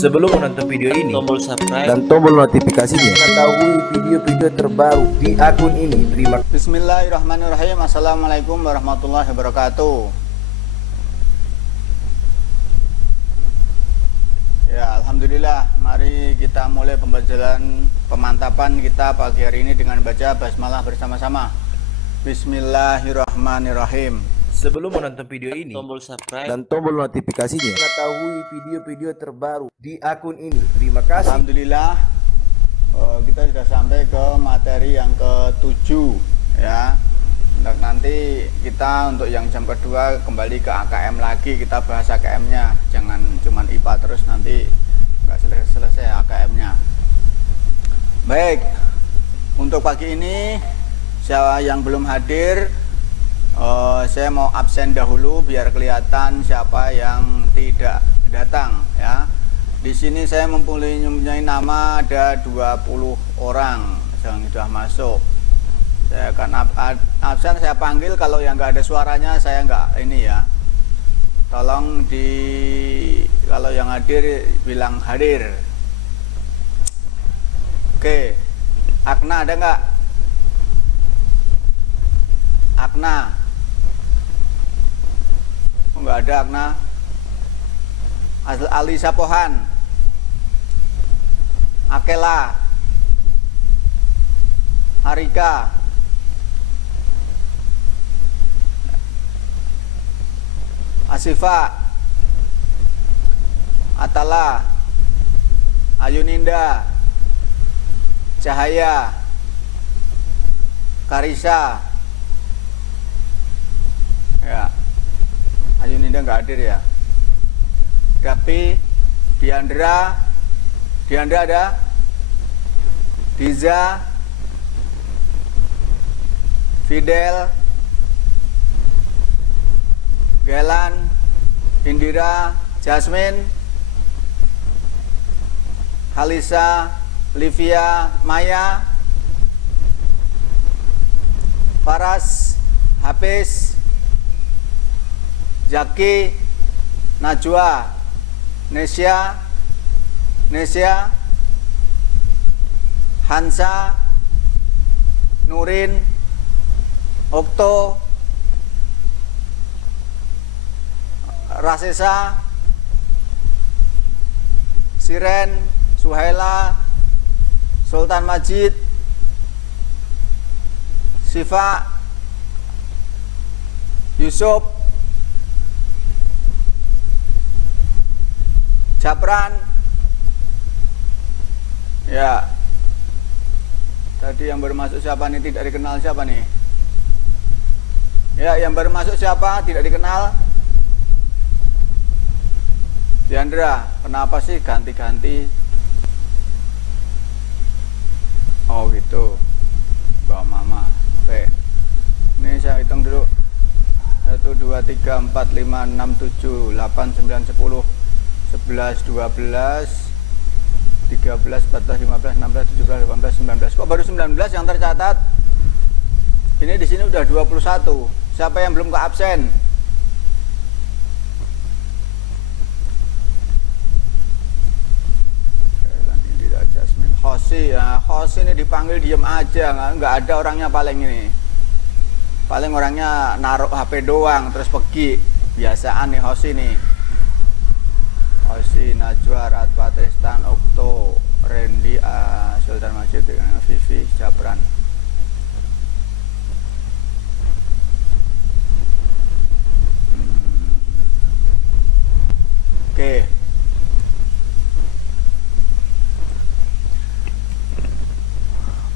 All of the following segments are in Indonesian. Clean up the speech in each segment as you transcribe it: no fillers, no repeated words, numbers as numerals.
Sebelum menonton video ini, tombol subscribe dan tombol notifikasinya, mengetahui video-video terbaru di akun ini. Terima kasih. Bismillahirrahmanirrahim. Assalamualaikum warahmatullahi wabarakatuh. Ya, alhamdulillah. Mari kita mulai pembelajaran pemantapan kita pagi hari ini dengan baca basmalah bersama-sama. Bismillahirrahmanirrahim. Sebelum menonton video ini, tombol subscribe dan tombol notifikasinya, mengetahui video-video terbaru di akun ini. Terima kasih. Alhamdulillah, kita sudah sampai ke materi yang ke-7 ya. Nanti kita untuk yang jam kedua kembali ke AKM lagi, kita bahas AKM-nya. Jangan cuman IPA terus, nanti nggak selesai AKM-nya. Baik, untuk pagi ini siapa yang belum hadir, saya mau absen dahulu biar kelihatan siapa yang tidak datang ya. Di sini saya mempunyai nama ada 20 orang yang sudah masuk. Saya akan absen, saya panggil, kalau yang nggak ada suaranya saya nggak ini ya. Tolong kalau yang hadir bilang hadir. Oke, Akna ada nggak? Akna? Nggak ada Akna. Alisa Pohan, Akela, Arika, Asifa, Atala, Ayuninda, Cahaya, Karisa. Ya, Ayuninda nggak hadir ya. Gapi, Diandra ada, Diza, Fidel, Gelan, Indira, Jasmine, Halisa, Livia, Maya, Faras, Hafiz, Zaki, Najwa, Nesya, Hansa, Nurin, Okto, Rasesa, Siren, Suhaila, Sultan Majid, Sifa, Yusuf, Japran. Ya, tadi yang baru masuk siapa nih? Tidak dikenal siapa nih? Ya, yang baru masuk siapa? Tidak dikenal. Diandra, kenapa sih ganti-ganti? Oh gitu, Mbak Mama. Oke, ini saya hitung dulu. 1, 2, 3, 4, 5, 6, 7, 8, 9, 10, 11, 12, 13, 14, 15, 16, 17, 18, 19. Kok baru 19 yang tercatat? Ini di sini udah 21. Siapa yang belum ke absen? Khosi ya, Khosi ini dipanggil diem aja, nggak ada orangnya paling ini. Paling orangnya naruh HP doang terus pergi. Biasaan nih Khosi nih. Khosi, Najwa, Ratwa, Tristan, Okto, Randy, Sultan Majid, Vivi, Japran. Oke.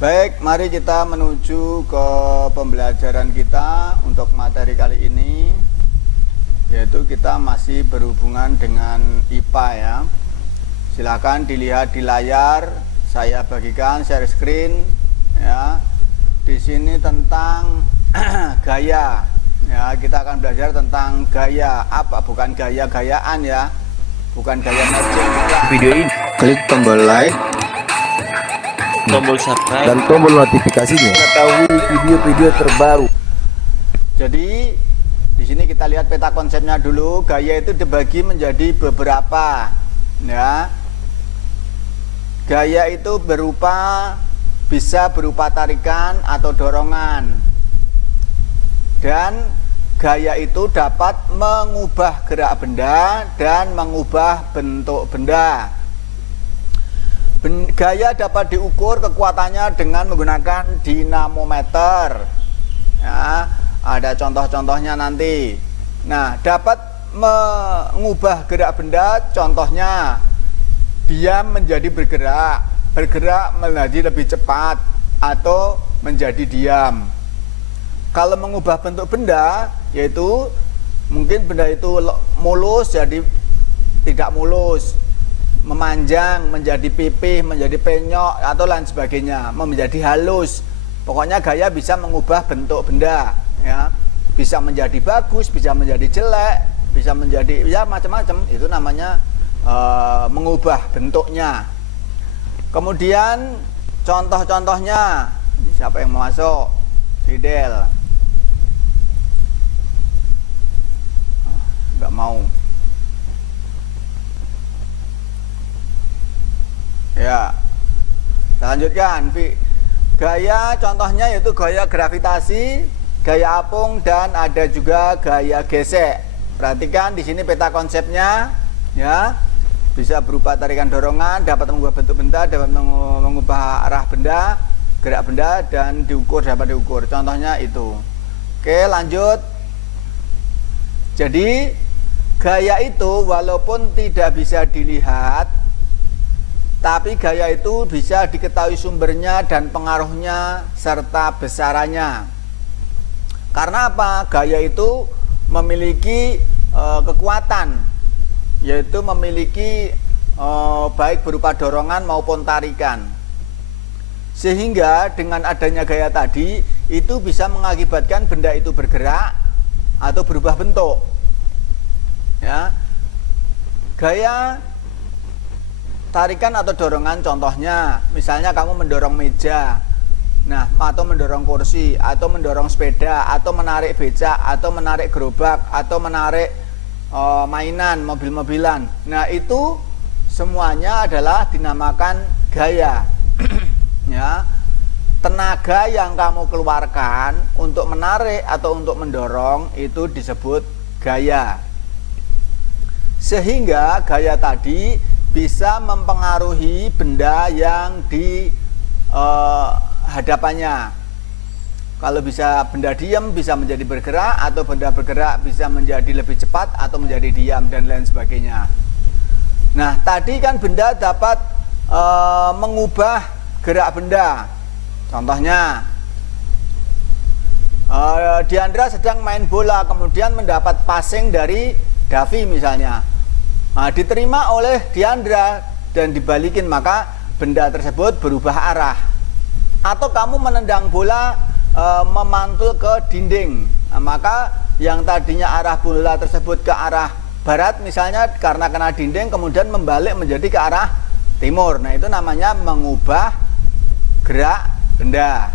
Baik, mari kita menuju ke pembelajaran kita untuk materi kali ini, yaitu kita masih berhubungan dengan IPA ya. Silakan dilihat di layar, saya bagikan share screen ya. Di sini tentang gaya ya, kita akan belajar tentang gaya apa, bukan gaya-gayaan ya, bukan gaya matching. Video ini, klik tombol like, tombol subscribe dan tombol notifikasinya, mengetahui video-video terbaru. Jadi di sini kita lihat peta konsepnya dulu. Gaya itu dibagi menjadi beberapa ya. Gaya itu bisa berupa tarikan atau dorongan. Dan gaya itu dapat mengubah gerak benda dan mengubah bentuk benda. Gaya dapat diukur kekuatannya dengan menggunakan dinamometer. Ya, ada contoh-contohnya nanti. Nah, dapat mengubah gerak benda, contohnya dia menjadi bergerak menjadi lebih cepat atau menjadi diam. Kalau mengubah bentuk benda, yaitu mungkin benda itu mulus jadi tidak mulus, memanjang menjadi pipih, menjadi penyok atau lain sebagainya, menjadi halus. Pokoknya gaya bisa mengubah bentuk benda, ya. Bisa menjadi bagus, bisa menjadi jelek, bisa menjadi ya macam-macam. Itu namanya mengubah bentuknya. Kemudian contoh-contohnya, siapa yang mau masuk? Fidel. Nggak mau. Ya, kita lanjutkan. Gaya contohnya yaitu gaya gravitasi, gaya apung, dan ada juga gaya gesek. Perhatikan di sini peta konsepnya, ya. Bisa berupa tarikan dorongan, dapat mengubah bentuk benda, dapat mengubah arah benda, gerak benda, dan dapat diukur. Contohnya itu. Oke, lanjut. Jadi gaya itu walaupun tidak bisa dilihat, tapi gaya itu bisa diketahui sumbernya dan pengaruhnya serta besarannya. Karena apa? Gaya itu memiliki kekuatan, yaitu memiliki baik berupa dorongan maupun tarikan. Sehingga dengan adanya gaya tadi itu bisa mengakibatkan benda itu bergerak atau berubah bentuk. Ya. Gaya tarikan atau dorongan contohnya, misalnya kamu mendorong meja, nah, atau mendorong kursi, atau mendorong sepeda, atau menarik becak, atau menarik gerobak, atau menarik mainan, mobil-mobilan. Nah, itu semuanya adalah dinamakan gaya. Ya, tenaga yang kamu keluarkan untuk menarik atau untuk mendorong itu disebut gaya. Sehingga gaya tadi bisa mempengaruhi benda yang di hadapannya. Kalau bisa benda diam bisa menjadi bergerak, atau benda bergerak bisa menjadi lebih cepat atau menjadi diam, dan lain sebagainya. Nah, tadi kan benda dapat mengubah gerak benda. Contohnya, Diandra sedang main bola, kemudian mendapat passing dari Davi misalnya. Nah, diterima oleh Diandra dan dibalikin, maka benda tersebut berubah arah. Atau kamu menendang bola memantul ke dinding, nah, maka yang tadinya arah bola tersebut ke arah barat misalnya, karena kena dinding kemudian membalik menjadi ke arah timur. Nah, itu namanya mengubah gerak benda.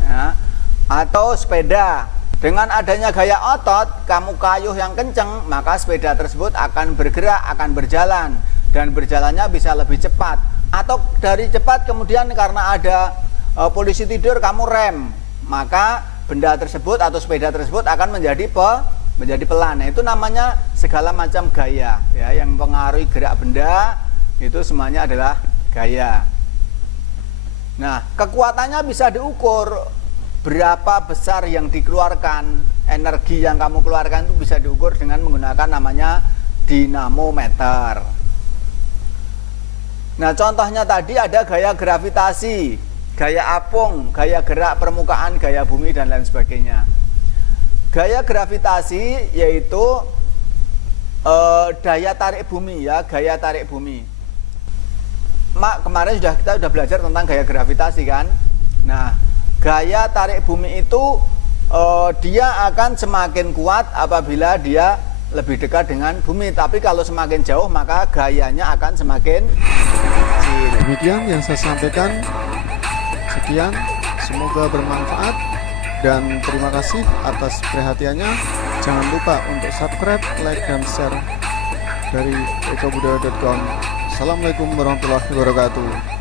Ya. Atau sepeda, dengan adanya gaya otot, kamu kayuh yang kenceng, maka sepeda tersebut akan bergerak, akan berjalan, dan berjalannya bisa lebih cepat. Atau dari cepat kemudian karena ada polisi tidur, kamu rem, maka benda tersebut atau sepeda tersebut akan menjadi pelan. Nah, itu namanya segala macam gaya, ya, yang mempengaruhi gerak benda, itu semuanya adalah gaya. Nah, kekuatannya bisa diukur. Berapa besar yang dikeluarkan, energi yang kamu keluarkan itu bisa diukur dengan menggunakan namanya dinamometer. Nah, contohnya tadi ada gaya gravitasi, gaya apung, gaya gerak permukaan, gaya bumi, dan lain sebagainya. Gaya gravitasi yaitu daya tarik bumi, ya, gaya tarik bumi. Kemarin kita sudah belajar tentang gaya gravitasi kan. Nah, gaya tarik bumi itu dia akan semakin kuat apabila dia lebih dekat dengan bumi, tapi kalau semakin jauh maka gayanya akan semakin kecil. Demikian yang saya sampaikan. Sekian, semoga bermanfaat dan terima kasih atas perhatiannya. Jangan lupa untuk subscribe, like, dan share dari ekobudaya.com. Wassalamualaikum warahmatullahi wabarakatuh.